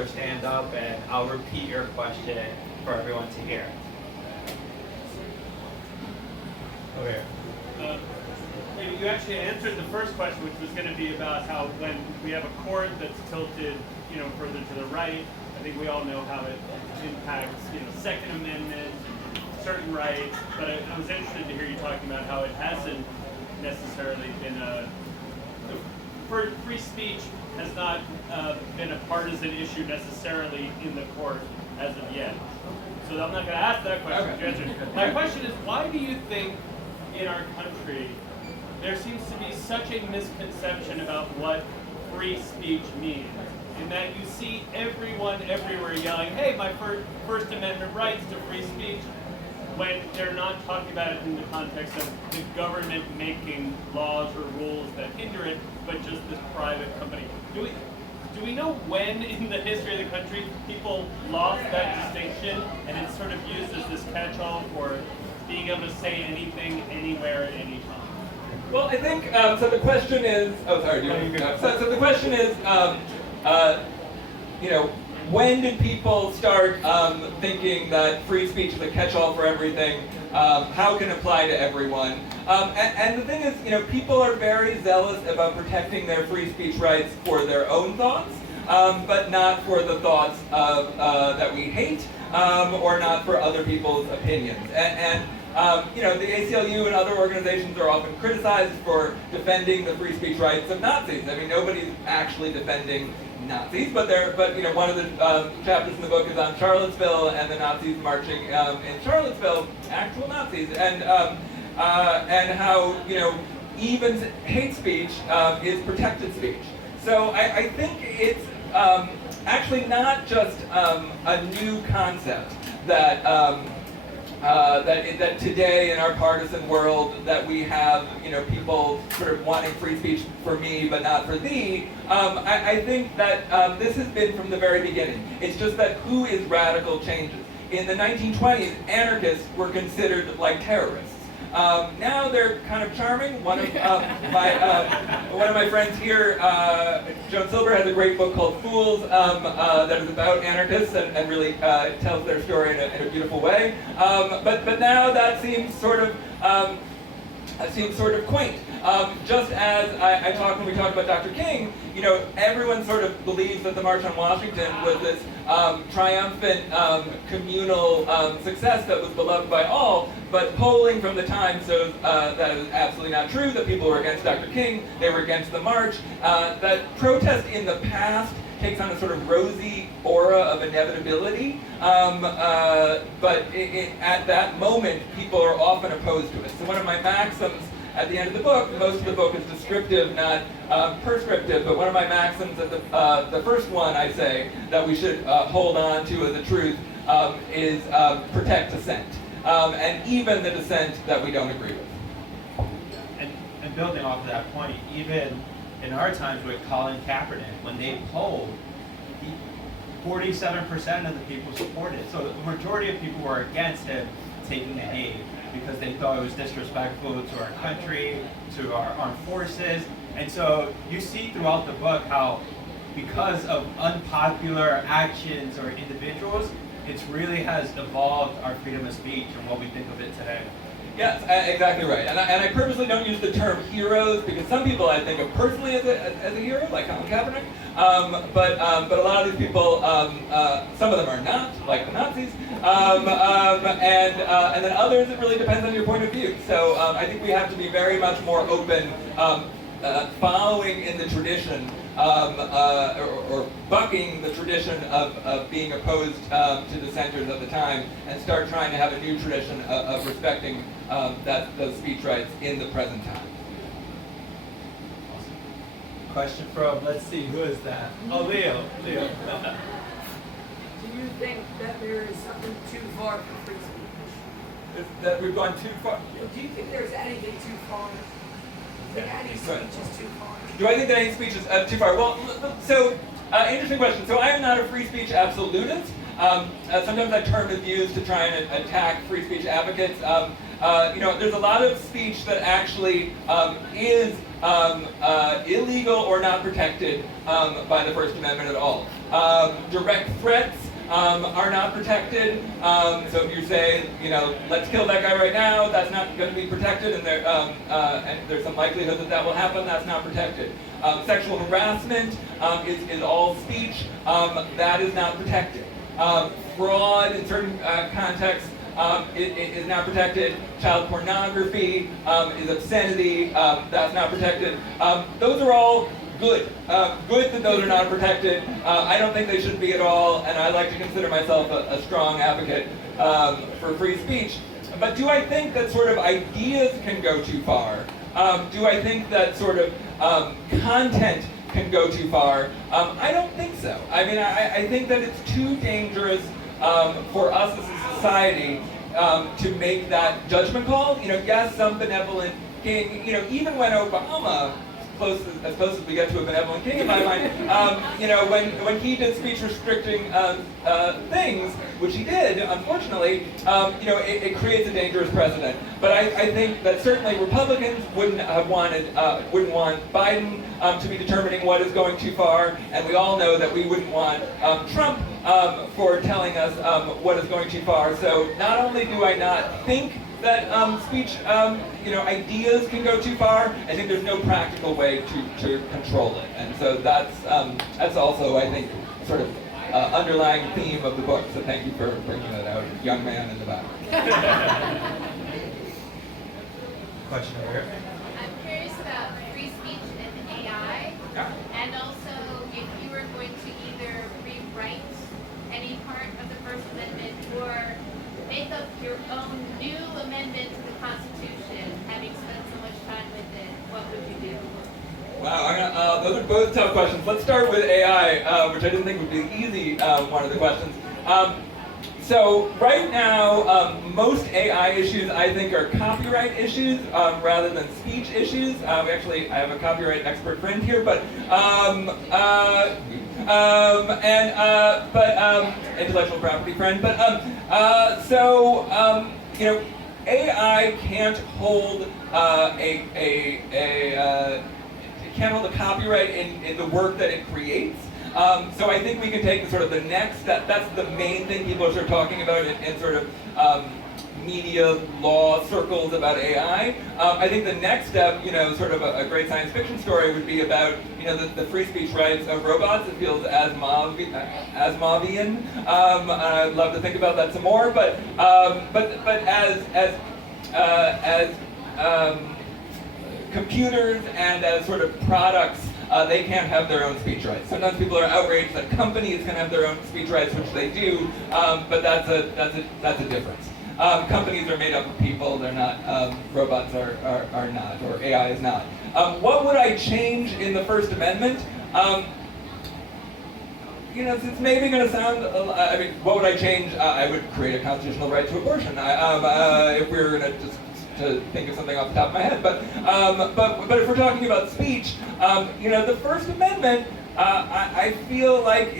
or stand up, and I'll repeat your question for everyone to hear. Over here. You actually answered the first question, which was going to be about how when we have a court that's tilted, further to the right, I think we all know how it impacts, Second Amendment, certain rights. But I was interested to hear you talking about how it hasn't necessarily been free speech has not been a partisan issue necessarily in the court as of yet. So I'm not going to ask that question. Okay. You answered. My question is, why do you think in our country there seems to be such a misconception about what free speech means? In that you see everyone everywhere yelling, hey, my First Amendment rights to free speech, when they're not talking about it in the context of the government making laws or rules that hinder it, but just this private company. Do we know when in the history of the country people lost that distinction and it's sort of used as this catch-all for being able to say anything, anywhere, at any time? Well, I think, so the question is, so the question is, when did people start thinking that free speech is a catch-all for everything? How can it apply to everyone? And the thing is, people are very zealous about protecting their free speech rights for their own thoughts, but not for the thoughts of, that we hate, or not for other people's opinions. The ACLU and other organizations are often criticized for defending the free speech rights of Nazis. I mean, nobody's actually defending Nazis, but one of the chapters in the book is on Charlottesville and the Nazis marching in Charlottesville, actual Nazis, and how even hate speech is protected speech. So I think it's actually not just a new concept that that today in our partisan world that we have, people sort of wanting free speech for me but not for thee. I think that this has been from the very beginning. It's just that who is radical changes. In the 1920s, anarchists were considered like terrorists. Now they're kind of charming. One of my friends here, Joan Silver, has a great book called Fools that is about anarchists and really tells their story in a beautiful way. But now that seems sort of quaint. Just as when we talked about Dr. King, everyone sort of believes that the March on Washington was this triumphant communal success that was beloved by all, but polling from the time shows that is absolutely not true, that people were against Dr. King, they were against the march, that protest in the past takes on a sort of rosy aura of inevitability, but at that moment, people are often opposed to it. So one of my maxims at the end of the book, most of the book is descriptive, not prescriptive, but one of my maxims at the first one I say that we should hold on to as a truth is protect dissent, and even the dissent that we don't agree with. And building off of that point, even in our times with Colin Kaepernick, when they polled, 47% of the people supported. So the majority of people were against him taking the aid because they thought it was disrespectful to our country, to our armed forces. And so you see throughout the book how because of unpopular actions or individuals, it really has evolved our freedom of speech and what we think of it today. Yes, exactly right. And I purposely don't use the term heroes because some people I think of personally as a hero, like Colin Kaepernick. But a lot of these people, some of them are not, like the Nazis. And then others, it really depends on your point of view. So I think we have to be very much more open, following in the tradition, or bucking the tradition of being opposed to dissenters at the time, and start trying to have a new tradition of respecting those speech rights in the present time. Awesome. Question from, let's see, who is that? Oh, Leo. Do you think that there is something too far for free speech? That we've gone too far? Do you think there's anything too far? Do you think any speech is too far? Do I think that any speech is too far? Well, so, interesting question. So I am not a free speech absolutist. Sometimes that term is used to try and attack free speech advocates. There's a lot of speech that actually is illegal or not protected by the First Amendment at all. Direct threats are not protected. So if you say, let's kill that guy right now, that's not going to be protected, and there's some likelihood that that will happen, that's not protected. Sexual harassment is all speech, that is not protected. Fraud in certain contexts is not protected. Child pornography is obscenity, that's not protected. Those are all good. Good that those are not protected. I don't think they should be at all, and I like to consider myself a strong advocate for free speech. But do I think that sort of ideas can go too far? Do I think that sort of content can go too far? I don't think so. I mean, I think that it's too dangerous for us as a society to make that judgment call. Yes, some benevolent king, even when Obama, as close as we get to a benevolent king in my mind, when he did speech restricting things, which he did, unfortunately, it creates a dangerous precedent. But I think that certainly Republicans wouldn't want Biden to be determining what is going too far, and we all know that we wouldn't want Trump for telling us what is going too far. So not only do I not think that speech, ideas can go too far, I think there's no practical way to control it. And so that's also, I think, sort of underlying theme of the book. So thank you for bringing that out, young man in the back. Question over here. I'm curious about free speech and AI, Yeah. and also if you were going to either rewrite any part of the First Amendment or make up your own new amendment to the Constitution, having spent so much time with it, what would you do? Wow, those are both tough questions. Let's start with AI, which I didn't think would be the easy one of the questions. So right now, most AI issues I think are copyright issues rather than speech issues. I have a copyright expert friend here, but intellectual property friend. But AI can't hold can't hold a copyright in the work that it creates. So I think we can take sort of the next step. That's the main thing people are sort of talking about in sort of media law circles about AI. I think the next step, sort of a great science fiction story would be about, the free speech rights of robots. It feels Asimovian. I'd love to think about that some more. But as computers and as sort of products, they can't have their own speech rights. Sometimes people are outraged that companies can have their own speech rights, which they do, but that's a difference. Companies are made up of people; they're not. Robots are not, or AI is not. What would I change in the First Amendment? It's maybe going to sound. What would I change? I would create a constitutional right to abortion. If we were going to just to think of something off the top of my head, but if we're talking about speech, the First Amendment, I feel like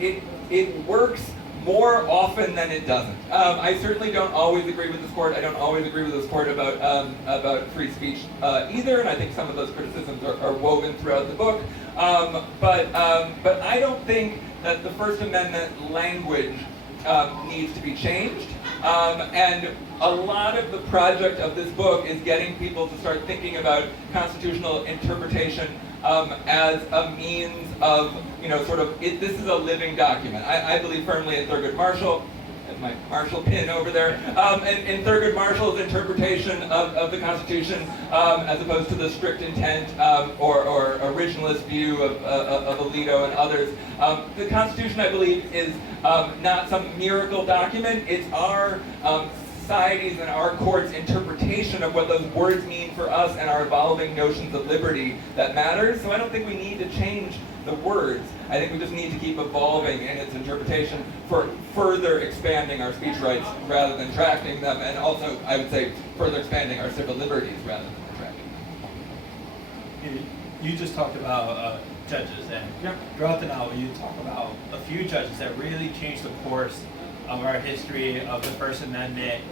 it works more often than it doesn't. I certainly don't always agree with this court. I don't always agree with this court about free speech either, and I think some of those criticisms are woven throughout the book. But I don't think that the First Amendment language needs to be changed. And a lot of the project of this book is getting people to start thinking about constitutional interpretation as a means of, this is a living document. I believe firmly in Thurgood Marshall, my Marshall pin over there, and Thurgood Marshall's interpretation of the Constitution as opposed to the strict intent or originalist view of Alito and others. The Constitution, I believe, is not some miracle document. It's our society's and our court's interpretation of what those words mean for us and our evolving notions of liberty that matters. So I don't think we need to change the words. I think we just need to keep evolving in its interpretation for further expanding our speech rights rather than retracting them, and also, I would say, further expanding our civil liberties rather than retracting them. You just talked about judges, and throughout the novel you talk about a few judges that really changed the course of our history of the First Amendment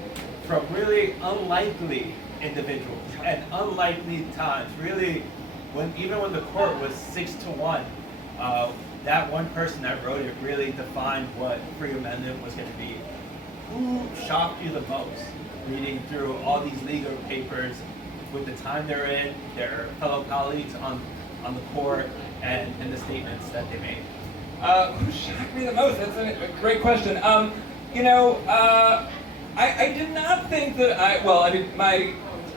from really unlikely individuals and unlikely times. Really, even when the court was 6-1, that one person that wrote it really defined what free amendment was going to be. Who shocked you the most reading through all these legal papers with the time they're in, their fellow colleagues on the court, and the statements that they made? Who shocked me the most? That's a great question. I did not think that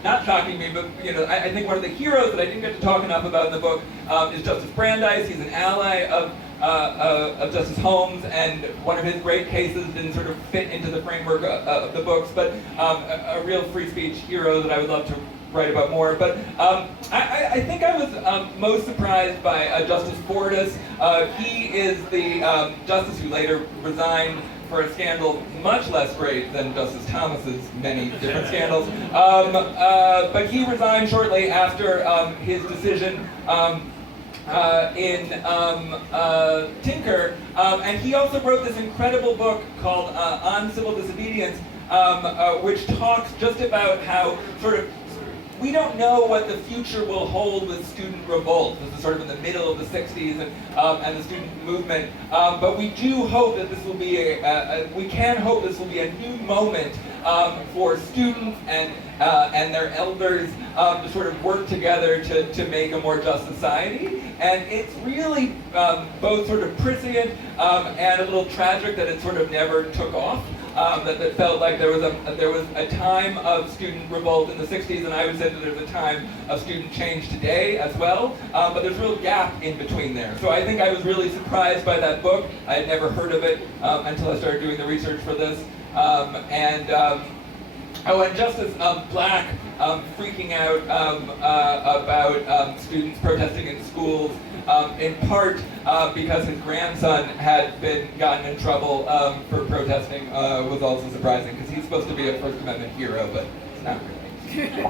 not shocking me, but I think one of the heroes that I didn't get to talk enough about in the book is Justice Brandeis. He's an ally of Justice Holmes, and one of his great cases didn't sort of fit into the framework of the books, but a real free speech hero that I would love to write about more. But I think I was most surprised by Justice Fortas. He is the justice who later resigned for a scandal much less great than Justice Thomas's many different scandals. But he resigned shortly after his decision in Tinker, and he also wrote this incredible book called On Civil Disobedience, which talks just about how sort of we don't know what the future will hold with student revolt. This is sort of in the middle of the 60s and the student movement. But we do hope that this will be we can hope this will be a new moment for students and their elders to sort of work together to make a more just society. And it's really both sort of prescient and a little tragic that it sort of never took off. That felt like there was a time of student revolt in the 60s, and I would say that there's a time of student change today as well, but there's a real gap in between there. So I think I was really surprised by that book. I had never heard of it until I started doing the research for this. And Justice Black freaking out about students protesting in schools, in part because his grandson had been gotten in trouble for protesting, was also surprising, because he's supposed to be a First Amendment hero, but it's not really.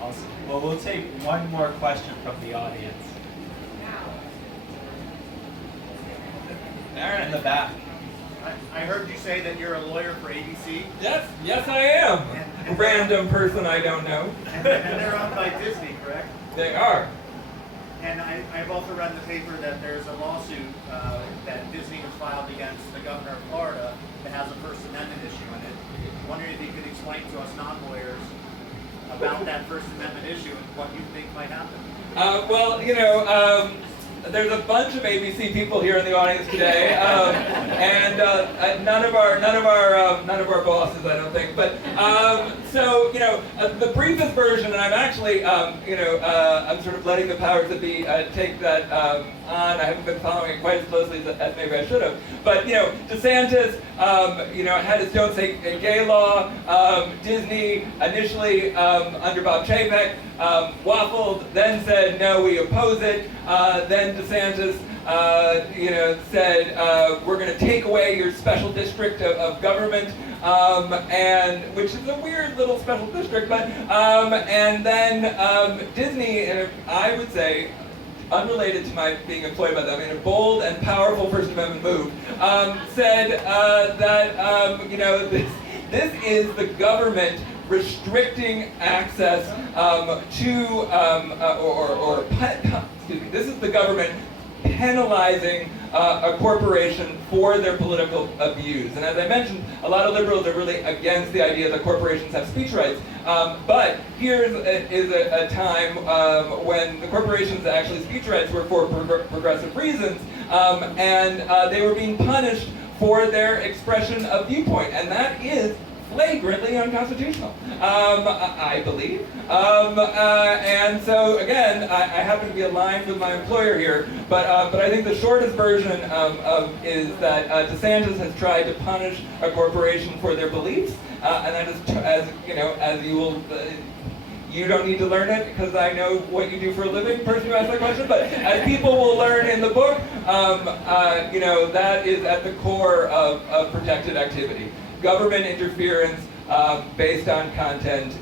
Awesome. Well, we'll take one more question from the audience. Aaron in the back. I heard you say that you're a lawyer for ABC. Yes, I am. A random person I don't know. And they're owned by Disney, correct? They are. And I've also read in the paper that there's a lawsuit that Disney has filed against the governor of Florida that has a First Amendment issue in it. I'm wondering if you could explain to us non-lawyers about that First Amendment issue and what you think might happen. There's a bunch of ABC people here in the audience today, and none of our bosses, I don't think. But the briefest version, and I'm actually, I'm sort of letting the powers that be take that on. I haven't been following it quite as closely as maybe I should have. But DeSantis, had his "Don't Say Gay" law. Disney initially under Bob Chapek waffled, then said no, we oppose it. Then DeSantis, said we're going to take away your special district of government, and which is a weird little special district. But and then Disney, and I would say, unrelated to my being employed by them, in a bold and powerful First Amendment move, said that this is the government restricting access this is the government penalizing a corporation for their political views. And as I mentioned, a lot of liberals are really against the idea that corporations have speech rights. But here is a time when the corporations' actually speech rights were for progressive reasons, and they were being punished for their expression of viewpoint, and that is flagrantly unconstitutional, I believe. And so again, I happen to be aligned with my employer here, but I think the shortest version is that DeSantis has tried to punish a corporation for their beliefs, and that is, as you will. You don't need to learn it because I know what you do for a living, person who asked that question, but as people will learn in the book, that is at the core of protected activity. Government interference based on content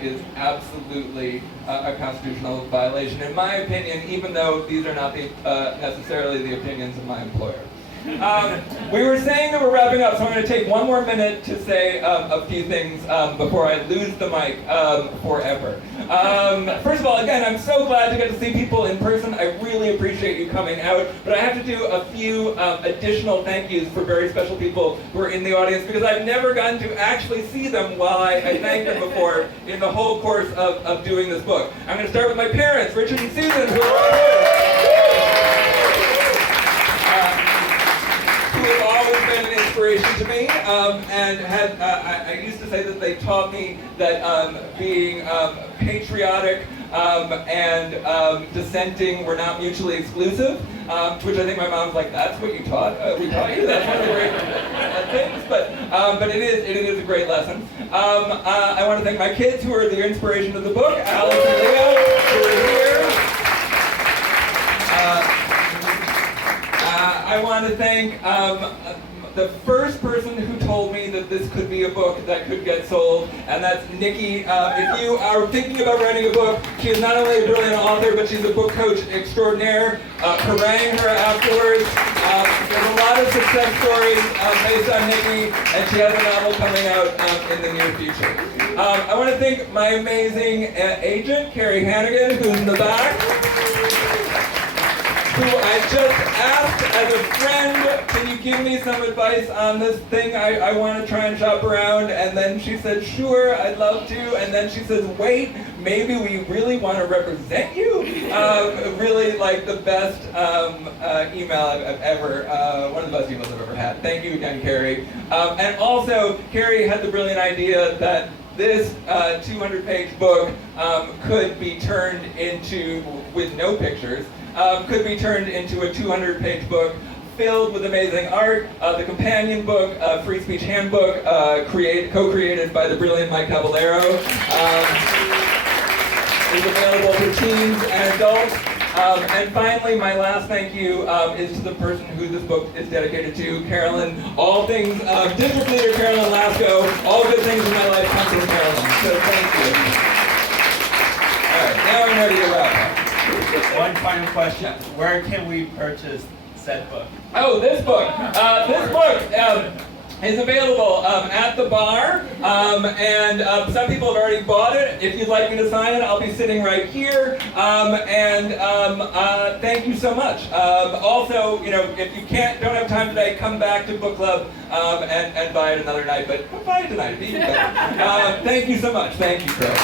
is absolutely a constitutional violation, in my opinion, even though these are not necessarily the opinions of my employer. We were saying that we're wrapping up, so I'm going to take one more minute to say a few things before I lose the mic forever. First of all, again, I'm so glad to get to see people in person. I really appreciate you coming out, but I have to do a few additional thank yous for very special people who are in the audience, because I've never gotten to actually see them while I thanked them before in the whole course of doing this book. I'm going to start with my parents, Richard and Susan, who are right here. Who have always been an inspiration to me, and had I used to say that they taught me that being patriotic and dissenting were not mutually exclusive, to which I think my mom's like, that's what you taught? We taught you? That's one of the great things, but it is a great lesson. I want to thank my kids who are the inspiration of the book, Alice and Leo, who are here. I want to thank the first person who told me that this could be a book that could get sold, and that's Nikki. If you are thinking about writing a book, she is not only a brilliant author, but she's a book coach extraordinaire. Harangue her afterwards. There's a lot of success stories based on Nikki, and she has a novel coming out in the near future. I want to thank my amazing agent, Carrie Hannigan, who's in the back, who I just asked as a friend, can you give me some advice on this thing I want to try and shop around? And then she said, sure, I'd love to. And then she says, wait, maybe we really want to represent you? Really like the best email I've ever, one of the best emails I've ever had. Thank you again, Carrie. And also, Carrie had the brilliant idea that this 200-page book could be turned into, with no pictures, could be turned into a 200-page book filled with amazing art. The companion book, Free Speech Handbook, co-created by the brilliant Mike Caballero, is available for teens and adults. And finally, my last thank you is to the person who this book is dedicated to, Carolyn. All things, District Leader Carolyn Lasco, all good things in my life come from Carolyn, so thank you. All right, now I'm ready to wrap up. One final question. Where can we purchase said book? Oh, this book. This book is available at the bar, and some people have already bought it. If you'd like me to sign it, I'll be sitting right here. Thank you so much. Also, if you don't have time today, come back to book club and buy it another night. But buy it tonight. Thank you so much. Thank you, Chris.